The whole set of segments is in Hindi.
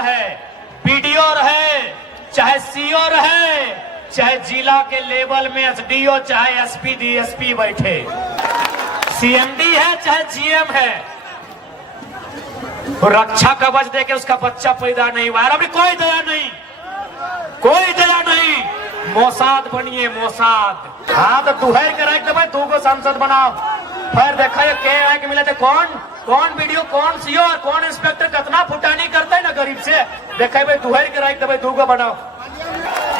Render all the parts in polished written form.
है, बीडीओ रहे, चाहे सीओ रहे, चाहे जिला के लेवल में एसडीओ, चाहे एसपी डीएसपी बैठे, सीएमडी है चाहे जीएम है, तो रक्षा कवच देके उसका बच्चा पैदा नहीं हुआ। अभी कोई दया नहीं, कोई दया नहीं। मोसाद बनिए, मोसाद। हाँ तो दुहर के रख दे भाई, तू को सांसद बनाओ, फिर देखा ये के रैंक मिले थे, कौन वीडियो, कौन सीओ और कौन इंस्पेक्टर कितना फुटानी करता है ना गरीब से। देखा भाई दुहर के रख दे भाई, तू को बनाओ।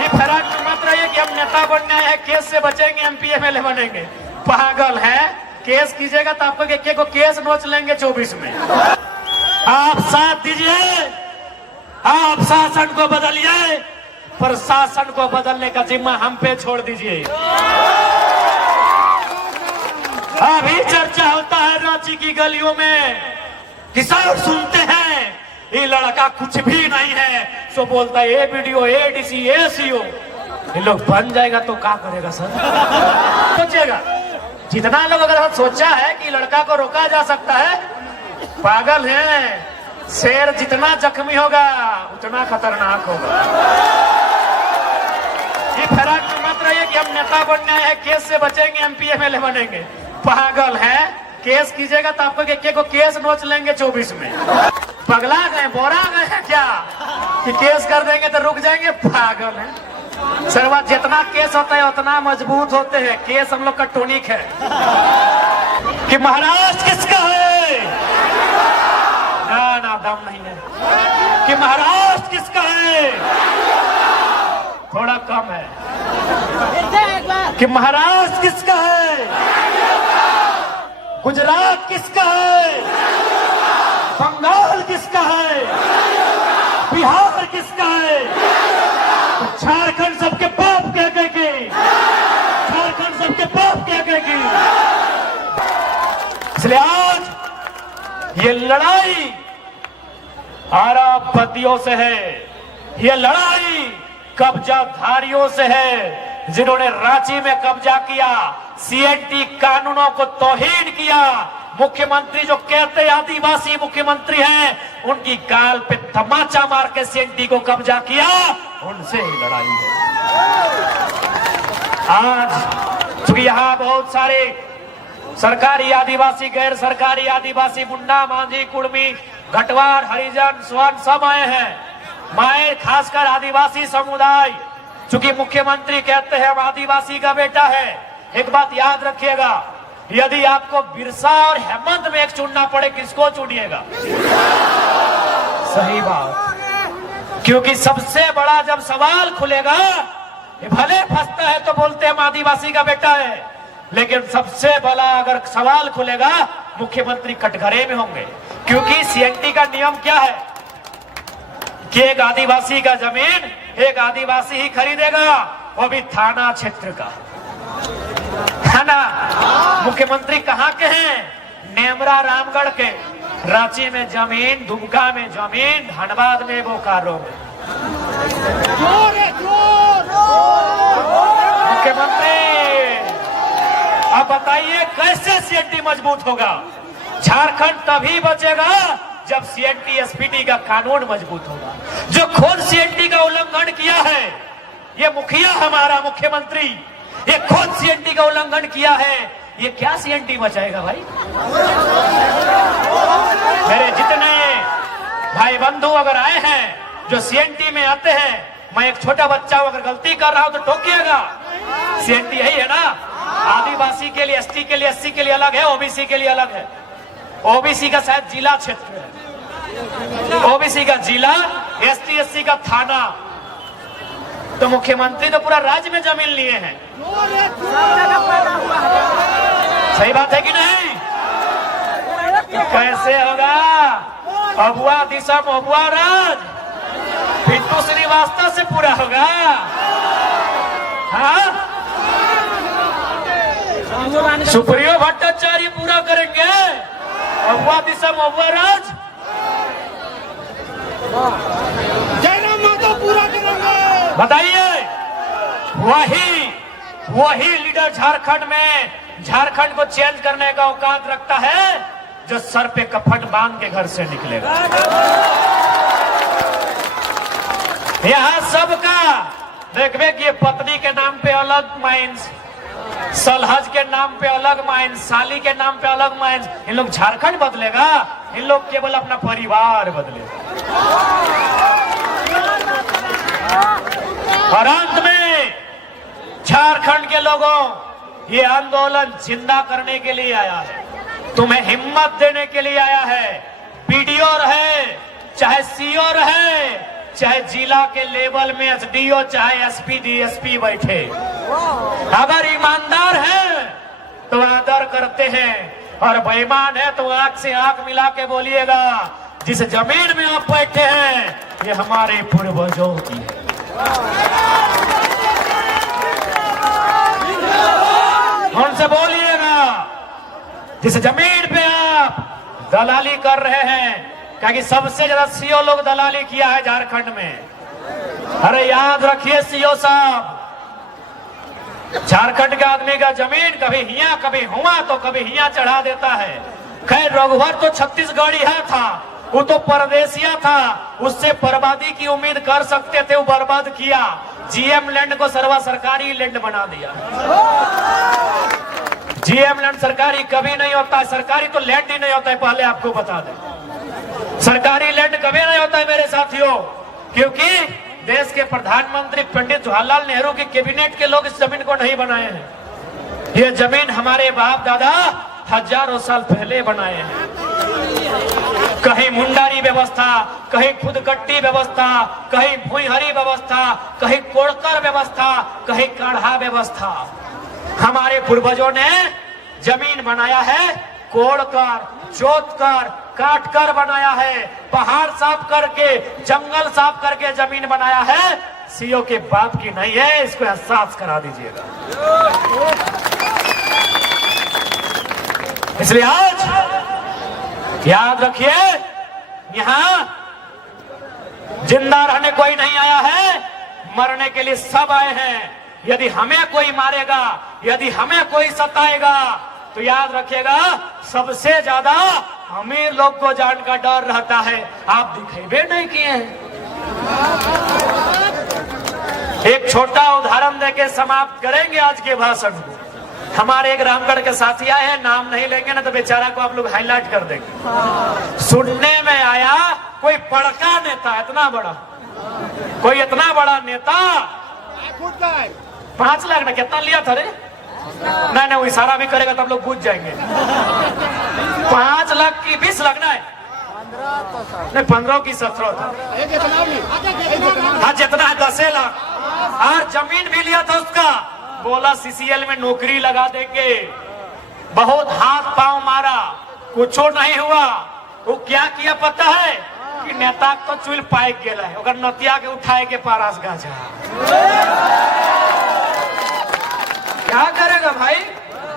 ये फराक मत रहिए कि हम नेता बनने आए हैं, केस से बचेंगे, एमपी एमएलए बनेंगे। पागल है, केस कीजिएगा तो आपको एक को केस नोच लेंगे 24 में। आप साथ दीजिए, आप शासन को बदलिए, प्रशासन को बदलने का जिम्मा हम पे छोड़ दीजिए। अभी चर्चा होता है रांची की गलियों में, किसान सुनते हैं ये लड़का कुछ भी नहीं है, सो बोलता है ए वीडियो, ए डीसी, ए सीओ। ये लोग बन जाएगा तो क्या करेगा सर? सोचेगा जितना लोग अगर सोचा है कि लड़का को रोका जा सकता है, पागल है। शेर जितना जख्मी होगा उतना खतरनाक होगा। ये फराक मत रहिए कि हम नेता बनने आए हैं, केस से बचेंगे, एमपी एमएलए बनेंगे। पागल है, केस कीजिएगा तो आपको एक को केस नोच लेंगे 24 में। पगला गए, बोरा गए हैं क्या कि केस कर देंगे तो रुक जाएंगे? पागल है। सर्वा जितना केस होता है उतना मजबूत होते हैं। केस हम लोग का टॉनिक है। कि महाराष्ट्र किसका है? ना दम नहीं है। कि महाराष्ट्र किसका है? थोड़ा कम है। कि महाराष्ट्र किसका है? गुजरात किसका है? बंगाल किसका है? बिहार किसका है? झारखंड सबके बाप कह के, झारखंड सबके बाप कह के। इसलिए आज ये लड़ाई अरबपतियों से है, ये लड़ाई कब्जाधारियों से है, जिन्होंने रांची में कब्जा किया, सीएनटी कानूनों को तौहीन किया। मुख्यमंत्री जो कहते आदिवासी मुख्यमंत्री हैं, उनकी गाल पे तमाचा मार के सीएनटी को कब्जा किया, उनसे ही लड़ाई है। आज चूंकि यहाँ बहुत सारे सरकारी आदिवासी, गैर सरकारी आदिवासी, मुंडा, मांझी, कुड़मी, घटवार, हरिजन, स्वर्ण सब आए हैं। मैं खासकर आदिवासी समुदाय, चूंकि मुख्यमंत्री कहते हैं हम आदिवासी का बेटा है। एक बात याद रखिएगा, यदि आपको बिरसा और हेमंत में एक चुनना पड़े, किसको चुनिएगा? सही बात, क्योंकि सबसे बड़ा जब सवाल खुलेगा, भले फंसता है तो बोलते हैं हम आदिवासी का बेटा है, लेकिन सबसे बड़ा अगर सवाल खुलेगा, मुख्यमंत्री कटघरे में होंगे। क्योंकि सीएनटी का नियम क्या है कि एक आदिवासी का जमीन एक आदिवासी ही खरीदेगा, वो भी थाना क्षेत्र का, है ना। मुख्यमंत्री कहाँ के हैं? नेमरा, रामगढ़ के। रांची में जमीन, दुमका में जमीन, धनबाद में, बोकारो में। मुख्यमंत्री अब बताइए कैसे सीएनटी मजबूत होगा? झारखंड तभी बचेगा जब सीएनटी एसपीटी का कानून मजबूत होगा। जो खुद सीएनटी का उल्लंघन किया है, ये मुखिया हमारा मुख्यमंत्री, ये खुद सीएनटी का उल्लंघन किया है, ये क्या सीएनटी बचाएगा भाई? मेरे जितने भाई बंधु अगर आए हैं जो सीएनटी में आते हैं, मैं एक छोटा बच्चा अगर गलती कर रहा हूं तो टोकिएगा। सीएनटी यही है ना, आदिवासी के लिए, एसटी के लिए, एससी के लिए अलग है, ओबीसी के लिए अलग है। ओबीसी का शायद जिला क्षेत्र है, ओबीसी का जिला, एसटी एससी का थाना। तो मुख्यमंत्री तो पूरा राज्य में जमीन लिए हैं। सही बात है कि नहीं? कैसे होगा? अबुआ दिशा महुआ राज पिंटू श्रीवास्तव से पूरा होगा। हाँ, सुप्रियो भट्टाचार्य पूरा करेंगे, अबुआ दिशा महुआ राज जयराम माता पूरा करेंगे। बताइए, वही लीडर झारखंड में झारखंड को चेंज करने का औकात रखता है, जो सर पे कफन बांध के घर से निकलेगा। यहाँ सबका देखबे कि ये पत्नी के नाम पे अलग माइंस, सलहज के नाम पे अलग माइंस, साली के नाम पे अलग माइंस। इन लोग झारखंड बदलेगा, इन लोग केवल अपना परिवार बदलेगा। और अंत में झारखंड के लोगों, ये आंदोलन जिंदा करने के लिए आया है, तुम्हें हिम्मत देने के लिए आया है। पीडीओ रहे, चाहे सीओ रहे, चाहे जिला के लेवल में एसडीओ, चाहे एसपी डीएसपी बैठे, अगर ईमानदार है तो आदर करते हैं, और बेईमान है तो आंख से आंख मिला के बोलिएगा जिस जमीन में आप बैठे हैं ये हमारे पूर्वजों की है। उनसे बोलिएगा जिस जमीन पे आप दलाली कर रहे हैं, क्योंकि सबसे ज्यादा सीओ लोग दलाली किया है झारखंड में। अरे याद रखिए सीओ साहब, झारखंड के आदमी का जमीन कभी हिया कभी हुआ तो कभी हिया चढ़ा देता है। खैर रघुवर तो छत्तीसगढ़ी है था, वो तो परदेसिया था, उससे बर्बादी की उम्मीद कर सकते थे, वो बर्बाद किया। जीएम लैंड को सर्वा सरकारी लैंड बना दिया। जीएम लैंड सरकारी कभी नहीं होता है, सरकारी तो लैंड ही नहीं होता है, पहले आपको बता दें। सरकारी लैंड कभी नहीं होता है मेरे साथियों, क्योंकि देश के प्रधानमंत्री पंडित जवाहरलाल नेहरू के कैबिनेट के लोग इस जमीन को नहीं बनाए हैं। ये जमीन हमारे बाप दादा हजारों साल पहले बनाए हैं। कहीं मुंडारी व्यवस्था, कहीं खुदकट्टी व्यवस्था, कहीं भुईहरी व्यवस्था, कहीं कोड़कर व्यवस्था, कहीं काढ़ा व्यवस्था। हमारे पूर्वजों ने जमीन बनाया है कोड़कर, जोतकर, काटकर बनाया है, पहाड़ साफ करके, जंगल साफ करके जमीन बनाया है। सीओ के बाप की नहीं है, इसको एहसास करा दीजिएगा। इसलिए आज याद रखिए, यहां जिंदा रहने कोई नहीं आया है, मरने के लिए सब आए हैं। यदि हमें कोई मारेगा, यदि हमें कोई सताएगा, तो याद रखिएगा सबसे ज्यादा अमीर लोग को जान का डर रहता है। आप दिखेबे नहीं किए हैं। एक छोटा उदाहरण देके समाप्त करेंगे आज के भाषण को। हमारे एक रामगढ़ के साथी आए हैं, नाम नहीं लेंगे ना तो बेचारा को आप लोग हाईलाइट कर देंगे। सुनने में आया कोई बड़का नेता, इतना बड़ा, कोई इतना बड़ा नेता 5 लाख ना कितना लिया था रे? नहीं वो इशारा भी करेगा तब लोग बुझ जाएंगे। 5 लाख की 20 लाख ना है, नहीं 15 की 17 था। हाँ जितना है 10 लाख। और जमीन भी लिया था उसका, बोला सीसीएल में नौकरी लगा देंगे। बहुत हाथ पांव मारा, कुछ नहीं हुआ। वो क्या किया पता है कि नेता तो चुल पाइक गेला है, अगर नतिया के उठाए के पारास गाजा। क्या करेगा भाई?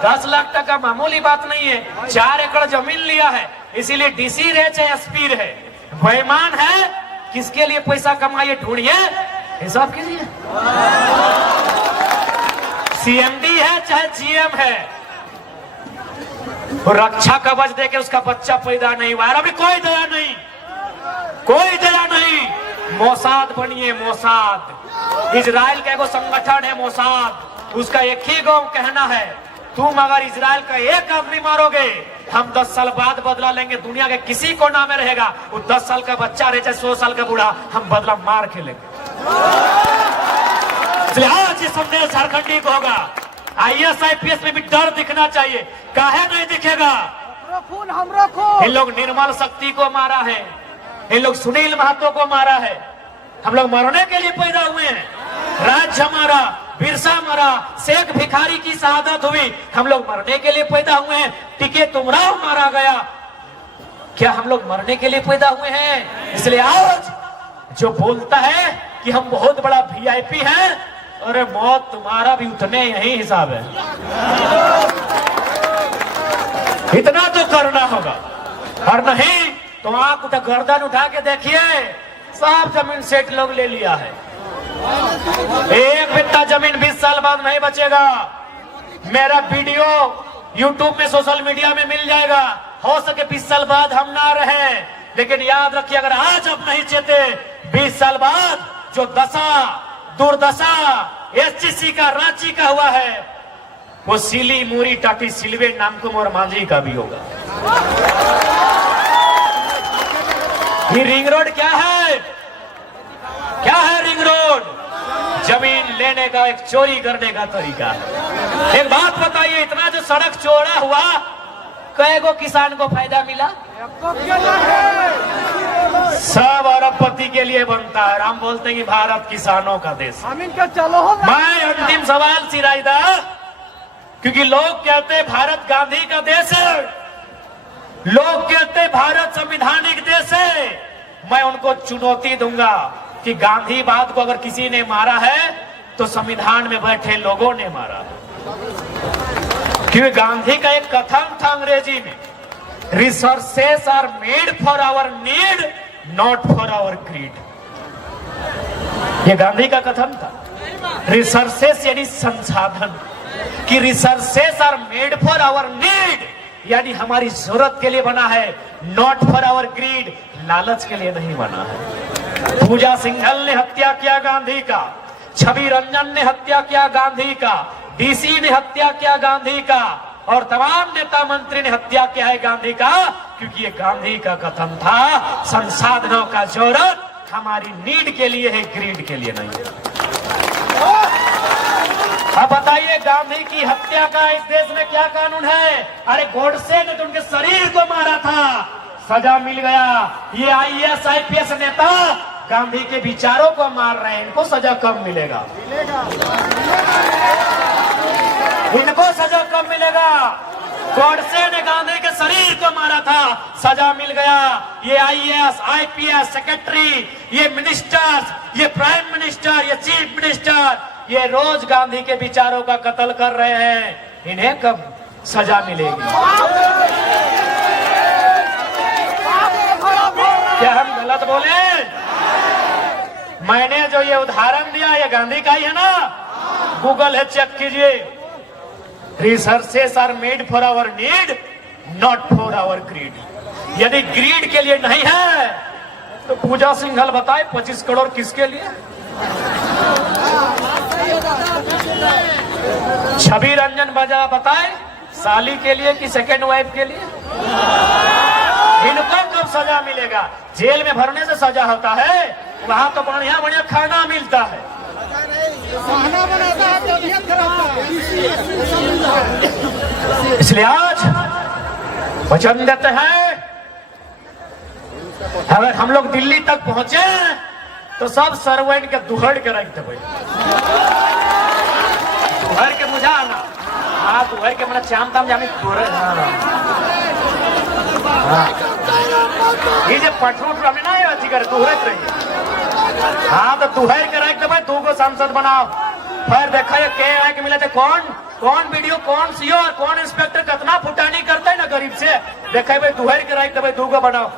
10 लाख टका मामूली बात नहीं है। 4 एकड़ जमीन लिया है, इसीलिए डीसी रहे चाहे एसपी रहे, बेईमान है। किसके लिए पैसा कमाइए ढूंढिए, हिसाब कीजिए। सीएमडी है चाहे जीएम है, वो रक्षा कवच देके उसका बच्चा पैदा नहीं हुआ। अभी कोई दया नहीं, कोई दया नहीं। मोसाद बनिए, मोसाद। इजराइल का एगो संगठन है मोसाद, उसका एक ही गो कहना है, तुम अगर इजराइल का एक आदमी मारोगे, हम 10 साल बाद बदला लेंगे। दुनिया के किसी कोना में रहेगा, वो 10 साल का बच्चा रहे चाहे 100 साल का बूढ़ा, हम बदला मार के लेंगे। इसलिए आज ये संदेश झारखंडी को होगा। आईएएस आईपीएस में भी डर दिखना चाहिए। काहे नहीं दिखेगा? इन लोग निर्मल शक्ति को मारा है, इन लोग सुनील महतो को मारा है। हम लोग मरने के लिए पैदा हुए हैं। राज्य हमारा, बिरसा मरा, शेख भिखारी की शहादत हुई, हम लोग मरने के लिए पैदा हुए हैं। टिके तुमराव मारा गया, क्या हम लोग मरने के लिए पैदा हुए हैं? इसलिए आज जो बोलता है कि हम बहुत बड़ा वीआईपी हैं, अरे मौत तुम्हारा भी उतने यही हिसाब है। इतना तो करना होगा, और नहीं तो आंख उठा गर्दन उठा के देखिए, सब जमीन सेठ लोग ले लिया है। एक बित्ता जमीन 20 साल बाद नहीं बचेगा। मेरा वीडियो यूट्यूब में, सोशल मीडिया में मिल जाएगा। हो सके 20 साल बाद हम ना रहे, लेकिन याद रखिए अगर आज आप नहीं चेते, 20 साल बाद जो दशा दुर्दशा एसटीसी का रांची का हुआ है, वो सिली मूरी टाटी सिलवे नामकुम और मांझी का भी होगा। ये रिंग रोड क्या है? क्या है रिंग रोड? जमीन लेने का एक चोरी करने का तरीका है। एक बात बताइए, इतना जो सड़क चौड़ा हुआ, कई गो किसान को फायदा मिला? सब अरबपति के लिए बनता है। हम बोलते हैं कि भारत किसानों का देश है। चलो मैं अंतिम सवाल सिराइदा, क्योंकि लोग कहते हैं भारत गांधी का देश है, लोग कहते हैं भारत संवैधानिक देश है। मैं उनको चुनौती दूंगा कि गांधीवाद को अगर किसी ने मारा है तो संविधान में बैठे लोगों ने मारा है। क्योंकि गांधी का एक कथन था अंग्रेजी में, resources are made for our need not for our creed. ये गांधी का कथन था। रिसोर्सेस यानी संसाधन, कि resources are made for our need, यानी हमारी जरूरत के लिए बना है, नॉट फॉर आवर ग्रीड, लालच के लिए नहीं बना है। पूजा सिंघल ने हत्या किया गांधी का, छवि रंजन ने हत्या किया गांधी का, डीसी ने हत्या किया गांधी का, और तमाम नेता मंत्री ने हत्या किया है गांधी का, क्योंकि ये गांधी का कथन था, संसाधनों का जरूरत हमारी नीड के लिए है, ग्रीड के लिए नहीं है। अब बताइए, गांधी की हत्या का इस देश में क्या कानून है? अरे गोडसे ने तो उनके शरीर को मारा था, सजा मिल गया। ये आईएएस आईपीएस नेता गांधी के विचारों को मार रहे हैं, इनको सजा कम मिलेगा, इनको सजा कम मिलेगा। गोडसे ने गांधी के शरीर को मारा था, सजा मिल गया। ये आईएएस आईपीएस सेक्रेटरी, ये मिनिस्टर्स, ये प्राइम मिनिस्टर, ये चीफ मिनिस्टर, ये रोज गांधी के विचारों का कत्ल कर रहे हैं, इन्हें कब सजा मिलेगी? क्या हम गलत बोले? मैंने जो ये उदाहरण दिया ये गांधी का ही है ना, गूगल है, चेक कीजिए। Resources are made for our need not for our greed. यदि ग्रीड के लिए नहीं है तो पूजा सिंघल बताए 25 करोड़ किसके लिए? छवि रंजन बजा बताए साली के लिए कि सेकेंड वाइफ के लिए? इनको कब सजा मिलेगा? जेल में भरने से सजा होता है, वहां तो बढ़िया बढ़िया खाना मिलता है। इसलिए आज वचन देते हैं, अगर हम लोग दिल्ली तक पहुंचे तो सब सर्वेंट के दुहड़ के रख देवे, दुहड़ के बुझा ना, हाँ दुहड़ के मैंने चाम ताम जाने दुहड़, ये जो पटरूट हमें ना ये कर दुहड़त रही, हाँ तो दुहड़ के रख देवे, तू को सांसद बनाओ। फिर देखा ये के आए के मिले थे, कौन वीडियो, कौन सीओ और कौन इंस्पेक्टर कितना फुटानी करते है ना गरीब से, देखा भाई दुहड़ के रख देवे, दू को बनाओ,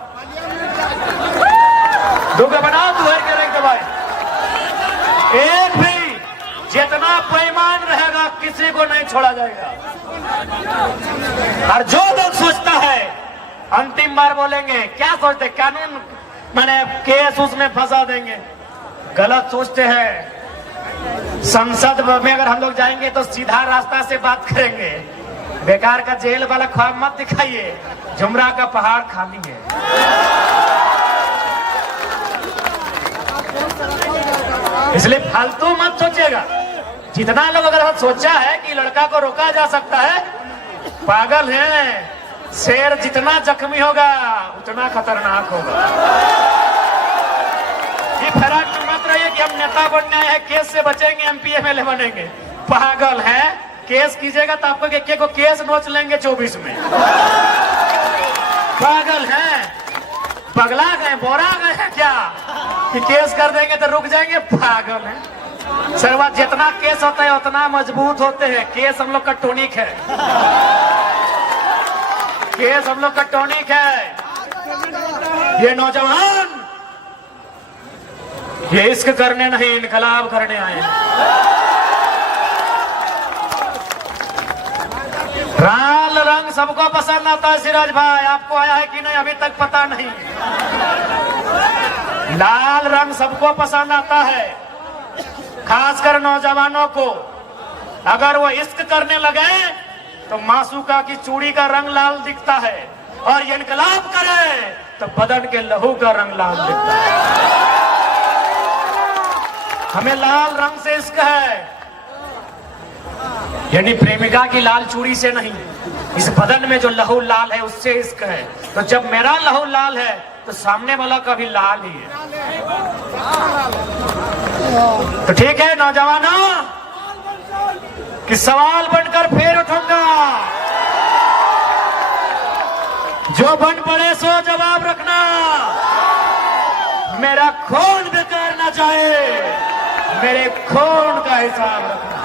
दू को बनाओ, दुहड़ के रख देवे। एक भी जितना बेईमान रहेगा किसी को नहीं छोड़ा जाएगा। और जो लोग सोचता है, अंतिम बार बोलेंगे, क्या सोचते, कानून मैंने केस उसमें फंसा देंगे, गलत सोचते हैं। संसद में अगर हम लोग जाएंगे तो सीधा रास्ता से बात करेंगे, बेकार का जेल वाला ख्वाब मत दिखाइए, जुमरा का पहाड़ खाली है। इसलिए फालतू मत सोचिएगा। जितना लोग अगर सोचा है कि लड़का को रोका जा सकता है, पागल है। शेर जितना जख्मी होगा उतना खतरनाक होगा। ये फर्क मत रहिए कि हम नेता बनने आए हैं, केस से बचेंगे, एमपी एमएलए बनेंगे। पागल है, केस कीजिएगा तो आपको एक को केस नोच लेंगे 24 में। पागल है, पगला गए, बोरा गए हैं क्या कि केस कर देंगे तो रुक जाएंगे? पागल है। सर्वा जितना केस होता है उतना मजबूत होते हैं। केस हम लोग का टॉनिक है, केस हम लोग का टॉनिक है। ये नौजवान ये इश्क करने नहीं, इनकलाब करने आए हैं। लाल रंग सबको पसंद आता है सिराज भाई, आपको आया है कि नहीं अभी तक पता नहीं। लाल रंग सबको पसंद आता है, खासकर नौजवानों को। अगर वो इश्क करने लगे तो मासूका की चूड़ी का रंग लाल दिखता है, और इनकलाब करे तो बदन के लहू का रंग लाल दिखता है। हमें लाल रंग से इश्क है, यानी प्रेमिका की लाल चूड़ी से नहीं, इस बदन में जो लहू लाल है उससे इश्क है। तो जब मेरा लहू लाल है तो सामने वाला का भी लाल ही है। तो ठीक है नौजवानों, कि सवाल बनकर फिर उठूंगा, जो बन पड़े सो जवाब रखना, मेरा खून बेकार ना जाए, मेरे खून का हिसाब रखना।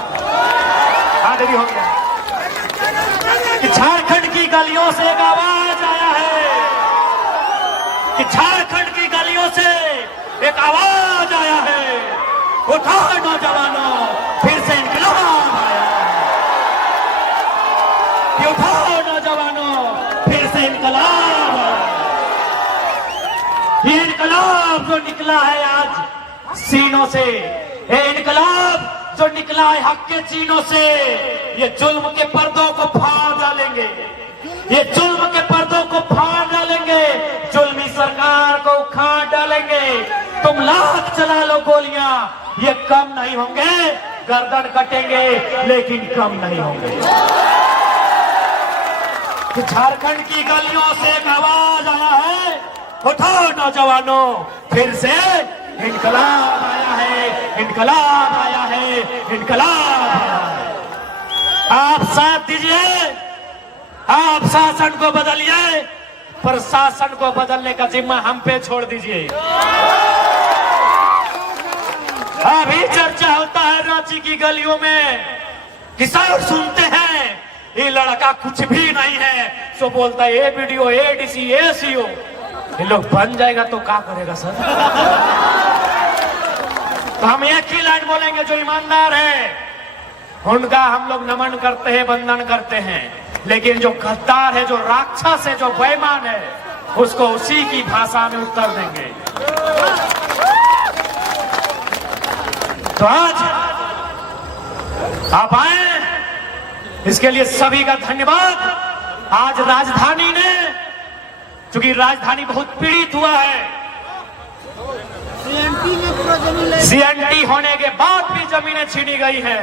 आगे भी हो गया कि झारखंड की गलियों से एक आवाज आया है, कि झारखंड की गलियों से एक आवाज आया है, उठाओ नौजवानों, फिर से इनकलाब आया है। कि उठाओ नौजवानों, फिर से इनकलाब आया है। ये इनकलाब जो निकला है आज सीनों से, ये इनकलाब जो निकला है हक के चीनों से, ये जुल्म के पर्दों को फाड़ डालेंगे, ये जुल्म के पर्दों को फाड़ डालेंगे, जुल्मी सरकार को उखाड़ डालेंगे। तुम लाख चला लो गोलियां, ये कम नहीं होंगे, गर्दन कटेंगे लेकिन कम नहीं होंगे। कि झारखंड की गलियों से एक आवाज आया है, उठाओ नौजवानों, फिर से इनकलाब आया है, इनकलाब आया है, इनकलाब आया है। आप साथ दीजिए, आप शासन को बदलिए, प्रशासन को बदलने का जिम्मा हम पे छोड़ दीजिए। अभी चर्चा होता है रांची की गलियों में, किसान सुनते हैं ये लड़का कुछ भी नहीं है, सो बोलता है ए वीडियो, ए डीसी, ए सीओ। ये लोग बन जाएगा तो क्या करेगा सर? तो हम एक ही लाइन बोलेंगे, जो ईमानदार है उनका हम लोग नमन करते हैं, वंदन करते हैं, लेकिन जो गद्दार है, जो राक्षस है, जो बेईमान है, उसको उसी की भाषा में उत्तर देंगे। तो आज आप आए, इसके लिए सभी का धन्यवाद। आज राजधानी ने, चूंकि राजधानी बहुत पीड़ित हुआ है, सीएनटी होने के बाद भी जमीनें छीनी गई है,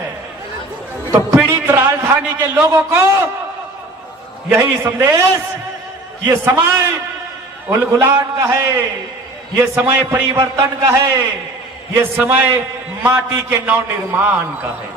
तो पीड़ित राजधानी के लोगों को यही संदेश कि ये समय उलगुलान का है, ये समय परिवर्तन का है, ये समय माटी के नव निर्माण का है।